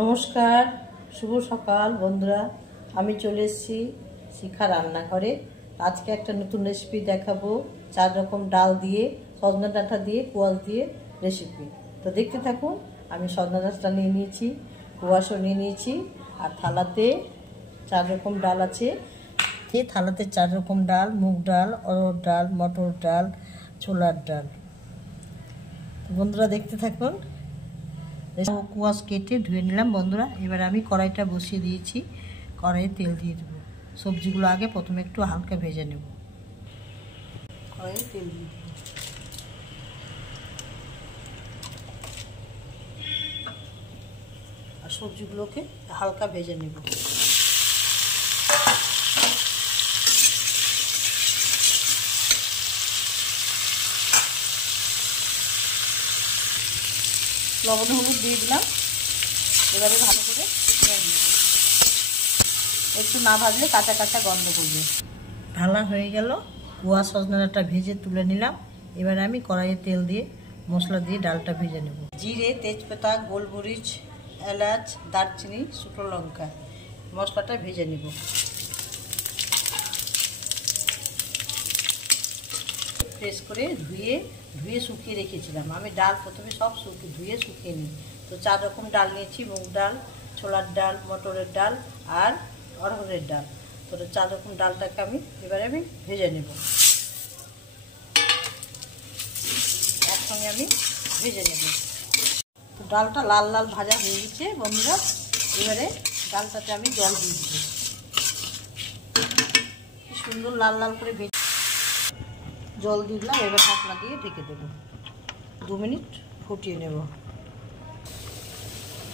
নমস্কার, শুভ সকাল বন্ধুরা। আমি চলে এসেছি শিখা রান্নাঘরে। আজকে একটা নতুন রেসিপি দেখাবো। 4 রকম ডাল দিয়ে, সজনা ডাঁটা দিয়ে, কোয়াশ দিয়ে রেসিপি। তো দেখতে থাকুন। আমি সজনা ডাঁটা নিয়ে নিয়েছি, কোয়াশও নিয়ে নিয়েছি, আর থালাতে 4 রকম ডাল আছে। এই থালাতে 4 রকম ডাল: মুগ ডাল, অরহর ডাল, মটর ডাল, ছোলার ডাল। তো বন্ধুরা দেখতে থাকুন। কোয়াশ কেটে ধুয়ে নিলাম বন্ধুরা। এবার আমি কড়াইটা বসিয়ে দিয়েছি, কড়াইয়ে তেল দিয়ে দেবো। সবজিগুলো আগে প্রথমে একটু হালকা ভেজে নেব। কড়াইয়ে তেল দিয়ে দেবো। আর সবজিগুলোকে হালকা ভেজে নেব। লবণ হলুদ দিয়ে দিলাম। এবারে ভালো করে একটু না ভাজলে কাঁচা কাঁচা গন্ধ করবে। ঢালা হয়ে গেল। কোয়াশ সজনা ডাঁটা ভেজে তুলে নিলাম। এবারে আমি কড়াইয়ে তেল দিয়ে মশলা দিয়ে ডালটা ভেজে নেব। জিরে, তেজপাতা, গোলমরিচ, এলাচ, দারচিনি, শুকনো লঙ্কা মশলাটা ভেজে নেব। ফ্রেশ করে ধুয়ে শুকিয়ে রেখেছিলাম। আমি ডাল প্রথমে সব ধুয়ে শুকিয়ে নিই। তো 4 রকম ডাল নিয়েছি: মুগ ডাল, ছোলার ডাল, মটরের ডাল আর অরহরের ডাল। তো 4 রকম ডালটাকে এবারে আমি ভেজে নেব। একসঙ্গে আমি ভেজে নেব। তো ডালটা লাল লাল ভাজা হয়ে গেছে বন্ধুরা। এবারে ডালটাতে আমি জল দিয়ে দেবো। কি সুন্দর লাল লাল করে ভেজে জল দিয়ে দিলাম। এবার ঢাকনা দিয়ে ঢেকে দেবো। 2 মিনিট ফুটিয়ে নেব।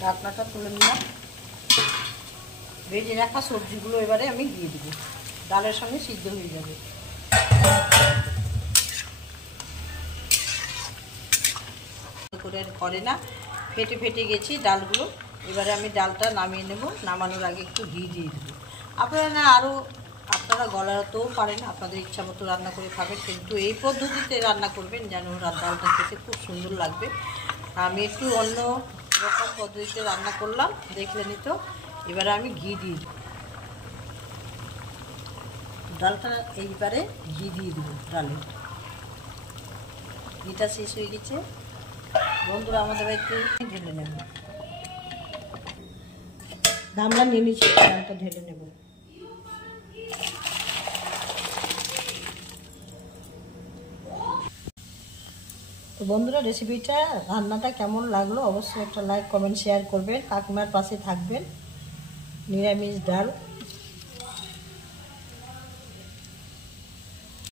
ঢাকনাটা তুলে নিলাম। ভেজে রাখা সবজিগুলো এবারে আমি দিয়ে দেবো। ডালের সঙ্গে সিদ্ধ হয়ে যাবে। করে না, ফেটে ফেটে গেছি ডালগুলো। এবারে আমি ডালটা নামিয়ে নেব। নামানোর আগে একটু ঘি দিয়ে দেবো। আপনারা গলাতেও পারেন, আপনাদের ইচ্ছা মতো রান্না করে খাবেন, কিন্তু এই পদ্ধতিতে রান্না করবেন যেন ডালটা খেতে খুব সুন্দর লাগবে। আমি একটু অন্য রকম পদ্ধতিতে রান্না করলাম, দেখলেনই তো। এবারে আমি ঘি দিয়ে দেবো। ডালটা এইবারে ঘি দিয়ে দেবো। ডালে ঘিটা শেষ হয়ে গেছে বন্ধুরা। আমাদের বাড়িতে ঢেলে নেব। গামলা নিয়ে নিচ্ছি, ডালটা ঢেলে নেব। তো বন্ধুরা, রেসিপিটা রান্নাটা কেমন লাগলো অবশ্যই একটা লাইক, কমেন্ট, শেয়ার করবেন। কাকিমার পাশে থাকবেন। নিরামিষ ডাল।